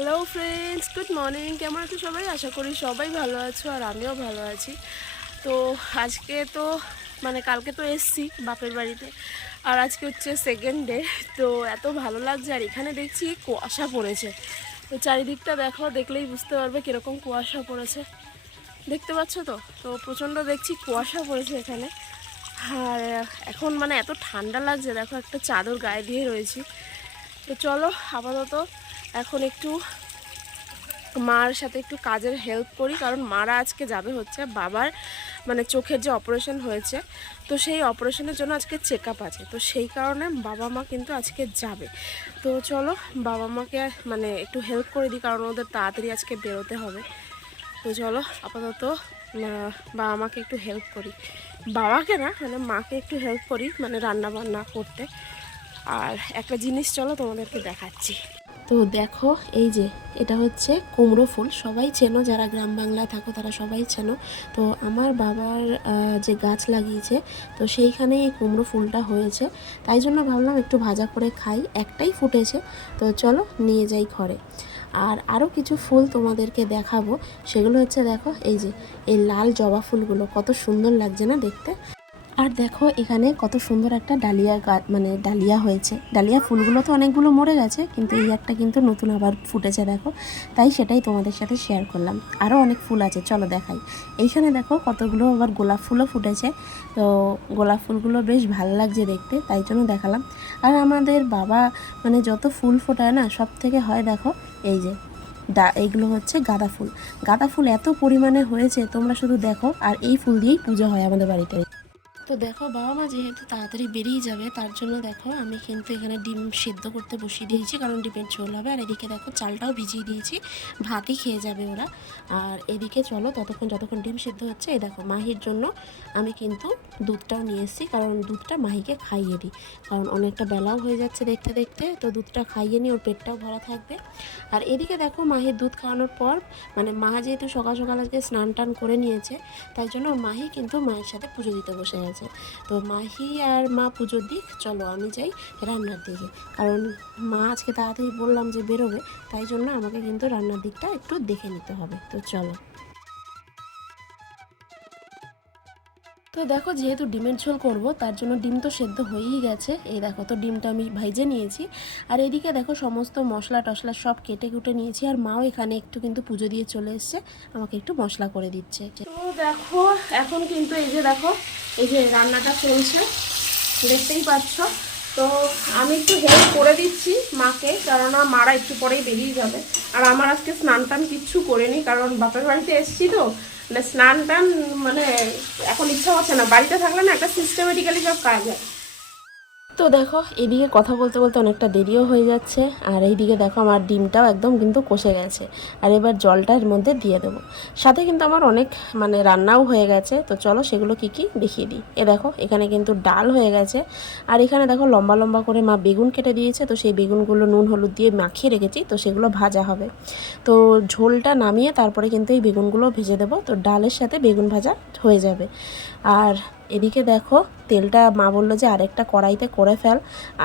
Hello friends, good morning. কেমন আছো সবাই? আশা করি সবাই ভালো আছো আর আমিও ভালো আছি। তো আজকে তো কালকে তো এসছি বাপের বাড়িতে, আর আজকে হচ্ছে সেকেন্ড ডে। তো এত ভালো লাগছে, আর এখানে দেখছি কুয়াশা পড়েছে। তো চারিদিকটা দেখো, দেখলেই বুঝতে পারবে কীরকম কুয়াশা পড়েছে। দেখতে পাচ্ছ তো? তো প্রচণ্ড দেখছি কুয়াশা পড়েছে এখানে। আর এখন এত ঠান্ডা লাগছে, দেখো একটা চাদর গায়ে দিয়ে রয়েছি। তো চলো আপাতত এখন একটু মার সাথে একটু কাজের হেল্প করি, কারণ মারা আজকে যাবে হচ্ছে বাবার চোখের যে অপারেশন হয়েছে, তো সেই অপারেশনের জন্য আজকে চেক আপ আছে। তো সেই কারণে বাবা মা কিন্তু আজকে যাবে। তো চলো বাবা মাকে একটু হেল্প করে দিই, কারণ ওদের তাড়াতাড়ি আজকে বেরোতে হবে। তো চলো আপাতত বাবা মাকে একটু হেল্প করি, বাবাকে না মাকে একটু হেল্প করি রান্না বান্না করতে। আর একটা জিনিস চলো তোমাদেরকে দেখাচ্ছি। তো দেখো, এই যে এটা হচ্ছে কুমড়ো ফুল। সবাই চেনো, যারা গ্রাম বাংলায় থাকো তারা সবাই চেনো। তো আমার বাবার যে গাছ লাগিয়েছে, তো সেইখানেই এই কুমড়ো ফুলটা হয়েছে। তাই জন্য ভাবলাম একটু ভাজা করে খাই, একটাই ফুটেছে। তো চলো নিয়ে যাই ঘরে। আর আরও কিছু ফুল তোমাদেরকে দেখাবো। সেগুলো হচ্ছে, দেখো এই যে এই লাল জবা ফুলগুলো কত সুন্দর লাগছে না দেখতে। আর দেখো এখানে কত সুন্দর একটা ডালিয়া গাছ, ডালিয়া হয়েছে। ডালিয়া ফুলগুলো তো অনেকগুলো মরে গেছে, কিন্তু এই একটা কিন্তু নতুন আবার ফুটেছে দেখো। তাই সেটাই তোমাদের সাথে শেয়ার করলাম। আরও অনেক ফুল আছে, চলো দেখাই। এইখানে দেখো কতগুলো আবার গোলাপ ফুলও ফুটেছে। তো গোলাপ ফুলগুলো বেশ ভালো লাগছে দেখতে, তাই জন্য দেখালাম। আর আমাদের বাবা যত ফুল ফোটায় না, সব থেকে হয় দেখো এই যে এইগুলো হচ্ছে গাঁদা ফুল। গাঁদা ফুল এত পরিমাণে হয়েছে, তোমরা শুধু দেখো। আর এই ফুল দিয়েই পুজো হয় আমাদের বাড়িতে। তো দেখো বাবা মা যেহেতু তাড়াতাড়ি বেরিয়ে যাবে, তার জন্য দেখো আমি কিন্তু এখানে ডিম সেদ্ধ করতে বসিয়ে দিয়েছি, কারণ ডিমের ঝোল হবে। আর এদিকে দেখো চালটাও ভিজিয়ে দিয়েছি, ভাতই খেয়ে যাবে ওরা। আর এদিকে চলো যতক্ষণ ডিম সেদ্ধ হচ্ছে, এই দেখো মাহির জন্য আমি কিন্তু দুধটাও নিয়ে এসেছি, কারণ দুধটা মাহিকে খাইয়ে দিই। কারণ অনেকটা বেলাও হয়ে যাচ্ছে দেখতে দেখতে, তো দুধটা খাইয়ে নিই, ওর পেটটাও ভরা থাকবে। আর এদিকে দেখো মাহির দুধ খাওয়ানোর পর মা যেহেতু সকাল সকাল আজকে স্নান টান করে নিয়েছে, তাই জন্য মাহি কিন্তু মায়ের সাথে পুজো দিতে বসে গেছে। তো মাহি আর মা পুজোর দিক, চলো আমি যাই রান্নার দিকে। কারণ মা আজকে তাড়াতাড়ি বললাম যে বেরোবে, তাই জন্য আমাকে কিন্তু রান্নার দিকটা একটু দেখে নিতে হবে। তো চলো। তো দেখো যেহেতু ডিমের ঝোল করব, তার জন্য ডিম তো সেদ্ধ হয়েই গেছে। এই দেখো, তো ডিমটা আমি ভেজে নিয়েছি। আর এদিকে দেখো সমস্ত মশলা টশলা সব কেটে কুটে নিয়েছি। আর মাও এখানে একটু কিন্তু পুজো দিয়ে চলে এসছে, আমাকে একটু মশলা করে দিচ্ছে। তো দেখো এখন কিন্তু এই যে দেখো, এই যে রান্নাটা চলছে, দেখতেই পাচ্ছ। তো আমি একটু হেল্প করে দিচ্ছি মাকে, কেননা মারা একটু পরেই বেরিয়ে যাবে। আর আমার আজকে স্নান টান কিচ্ছু করিনি, কারণ বাপের বাড়িতে এসেছি তো স্নান টান এখন ইচ্ছা হচ্ছে না। বাড়িতে থাকলে না একটা সিস্টেমেটিক্যালি সব কাজ হয়। তো দেখো এদিকে কথা বলতে বলতে অনেকটা দেরিও হয়ে যাচ্ছে। আর এইদিকে দেখো আমার ডিমটাও একদম কিন্তু কষে গেছে। আর এবার জলটা এর মধ্যে দিয়ে দেবো। সাথে কিন্তু আমার অনেক রান্নাও হয়ে গেছে। তো চলো সেগুলো কি কি দেখিয়ে দিই। দেখো এখানে কিন্তু ডাল হয়ে গেছে। আর এখানে দেখো লম্বা লম্বা করে মা বেগুন কেটে দিয়েছে। তো সেই বেগুনগুলো নুন হলুদ দিয়ে মাখিয়ে রেখেছি, তো সেগুলো ভাজা হবে। তো ঝোলটা নামিয়ে তারপরে কিন্তু এই বেগুনগুলো ভেজে দেবো, তো ডালের সাথে বেগুন ভাজা হয়ে যাবে। আর এদিকে দেখো তেলটা মা বললো যে আরেকটা কড়াইতে করে ফেল,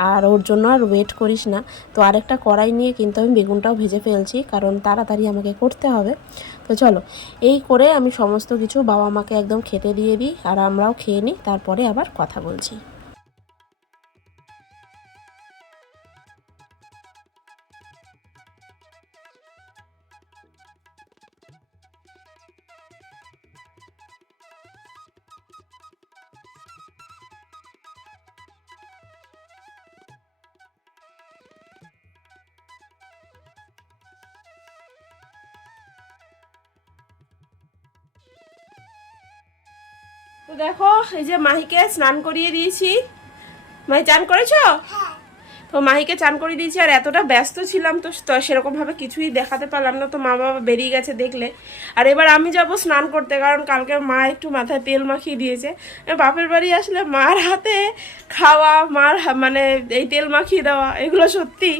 আর ওর জন্য আর ওয়েট করিস না। তো আরেকটা কড়াই নিয়ে কিন্তু আমি বেগুনটাও ভেজে ফেলছি, কারণ তাড়াতাড়ি আমাকে করতে হবে। তো চলো এই করে আমি সমস্ত কিছু বাবা মাকে একদম খেতে দিয়ে দিই, আর আমরাও খেয়ে নিই, তারপরে আবার কথা বলছি। তো দেখো এই যে মাহিকে স্নান করিয়ে দিয়েছি। মাহি চান করেছো? তো মাহিকে চান করে দিয়েছি। আর এতটা ব্যস্ত ছিলাম তো সেরকমভাবে কিছুই দেখাতে পারলাম না। তো মা বাবা বেরিয়ে গেছে দেখলে। আর এবার আমি যাব স্নান করতে, কারণ কালকে মা একটু মাথায় তেল মাখিয়ে দিয়েছে। বাপের বাড়ি আসলে মার হাতে খাওয়া, মার এই তেল মাখিয়ে দেওয়া, এগুলো সত্যি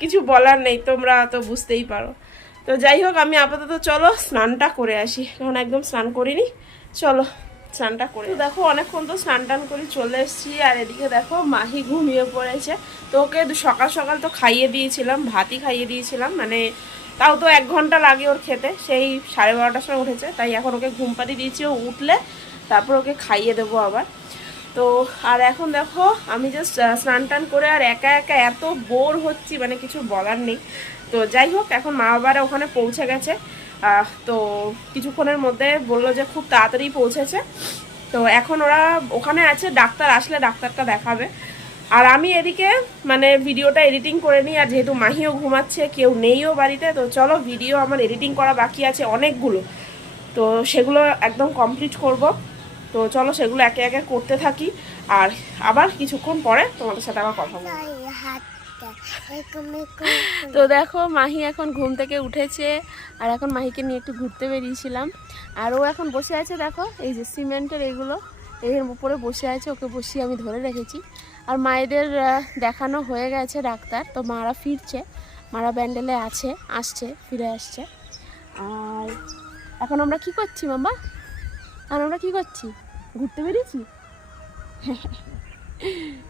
কিছু বলার নেই, তোমরা তো বুঝতেই পারো। তো যাই হোক, আমি আপাতত চলো স্নানটা করে আসি, কারণ একদম স্নান করিনি। চলো স্নানটা করে। তো দেখো অনেকক্ষণ তো স্নান টান করে চলে এসেছি, আর এদিকে দেখো মাহি ঘুমিয়ে পড়েছে। তো ওকে সকাল সকাল তো খাইয়ে দিয়েছিলাম, ভাতই খাইয়ে দিয়েছিলাম, মানে তাও তো 1 ঘন্টা লাগে ওর খেতে, সেই 12:30টার সময় উঠেছে। তাই এখন ওকে ঘুম পাড়িয়ে দিয়েছি, ও উঠলে তারপর ওকে খাইয়ে দেবো আবার। তো আর এখন দেখো আমি জাস্ট স্নান টান করে আর একা একা এত বোর হচ্ছি, মানে কিছু বলার নেই। তো যাই হোক, এখন মা বাবারা ওখানে পৌঁছে গেছে। তো কিছুক্ষণের মধ্যে বললো যে খুব তাড়াতাড়ি পৌঁছেছে। তো এখন ওরা ওখানে আছে, ডাক্তার আসলে ডাক্তারটা দেখাবে। আর আমি এদিকে মানে ভিডিওটা এডিটিং করে নিই, আর যেহেতু মাহিও ঘুমাচ্ছে, কেউ নেইও বাড়িতে, তো চলো ভিডিও আমার এডিটিং করা বাকি আছে অনেকগুলো, তো সেগুলো একদম কমপ্লিট করব। তো চলো সেগুলো একে একে করতে থাকি, আর আবার কিছুক্ষণ পরে তোমাদের সাথে আবার কথা বলবো। তো দেখো মাহি এখন ঘুম থেকে উঠেছে, আর এখন মাহিকে নিয়ে একটু ঘুরতে বেরিয়েছিলাম। আর ও এখন বসে আছে, দেখো এই যে সিমেন্টের এগুলো এর উপরে বসে আছে, ওকে বসিয়ে আমি ধরে রেখেছি। আর মায়েদের দেখানো হয়ে গেছে ডাক্তার, তো মারা ফিরছে, মারা ব্যান্ডেলে আছে, আসছে, ফিরে আসছে। আর এখন আমরা কি করছি মামা? আর আমরা কি করছি? ঘুরতে বেরিয়েছি।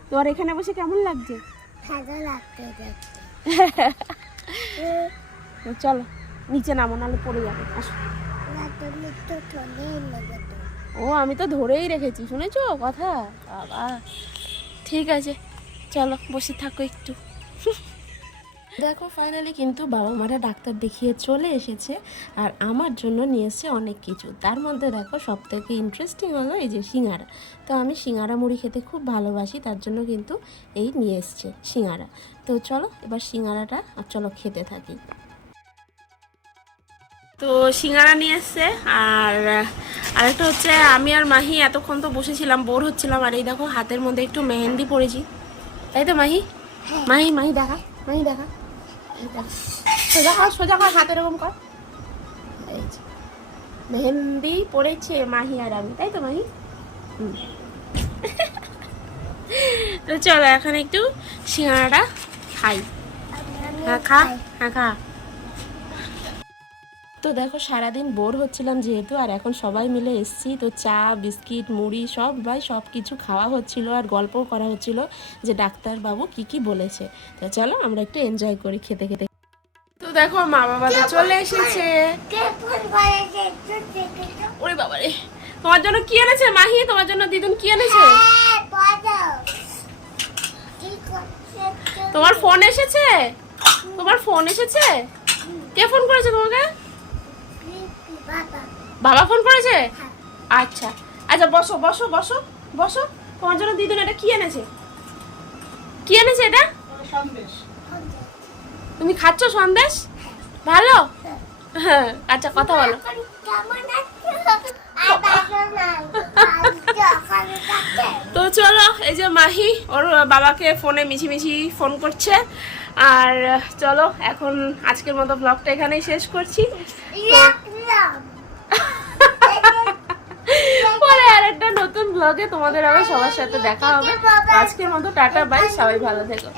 তোমার এখানে বসে কেমন লাগছে? ভালো লাগছে। চলো নিচে নামো, নাহলে পড়ে যাবে। আসো। ও আমি তো ধরেই রেখেছি, শুনেছো কথা? বাবা ঠিক আছে, চলো বসে থাকো একটু। দেখো ফাইনালি কিন্তু বাবা মারা ডাক্তার দেখিয়ে চলে এসেছে, আর আমার জন্য নিয়ে এসছে অনেক কিছু। তার মধ্যে দেখো সব থেকে ইন্টারেস্টিং হলো এই যে সিঙ্গারা। তো আমি সিঙ্গারা মুড়ি খেতে খুব ভালোবাসি, তার জন্য কিন্তু এই নিয়ে এসছে সিঙ্গারা। তো চলো এবার সিঙ্গারাটা আর চলো খেতে থাকি। তো সিঙ্গারা নিয়ে এসছে, আর আরেকটা হচ্ছে আমি আর মাহি এতক্ষণ তো বসেছিলাম, বোর হচ্ছিলাম, আর এই দেখো হাতের মধ্যে একটু মেহেন্দি পড়েছি, তাই তো মাহি? মাহি মাহি দেখা, মাহি দেখা, সোজা কর, সোজা কর, হাত এরকম কর। এই যে মেহেন্দি পড়েছে মাহি আর আমি, তাই তো মাহি? তো চলো এখন একটু সিঙ্গারাটা খাই। হ্যাঁ খা, হ্যাঁ খা। তো দেখো সারাদিন বোর হচ্ছিলাম যেহেতু, আর এখন সবাই মিলে এসছি, তো চা বিস্কিট মুড়ি সব কিছু খাওয়া হচ্ছিল, আর গল্পও করা হচ্ছিল যে ডাক্তারবাবু কি কি বলেছে। তো চলো আমরা একটু এনজয় করি খেতে খেতে। তো দেখো মা বাবা তো চলে এসেছে। ওরে বাবা রে, তোমার জন্য কি এনেছে মাহি? তোমার জন্য দিদুন কি এনেছে? তোমার ফোন এসেছে? তোমার ফোন এসেছে? কে ফোন করেছে তোমাকে? বাবা ফোন করেছে? আচ্ছা আচ্ছা, বসো বসো বসো বসো। তোমার জন্য দিদুন এটা কি এনেছে? কি এনেছে এটা? তুমি খাচ্ছ সন্দেশ? ভালো? হ্যাঁ আচ্ছা, কথা বলো। তো চলো এই যে মাহি ওর বাবাকে ফোনে মিছিমিছি ফোন করছে। আর চলো এখন আজকের মতো ব্লগটা এখানেই শেষ করছি। পরে আরেকটা নতুন ব্লগে তোমাদের আবার সবার সাথে দেখা হবে। আজকের মতো টাটা বাই, সবাই ভালো থেকো।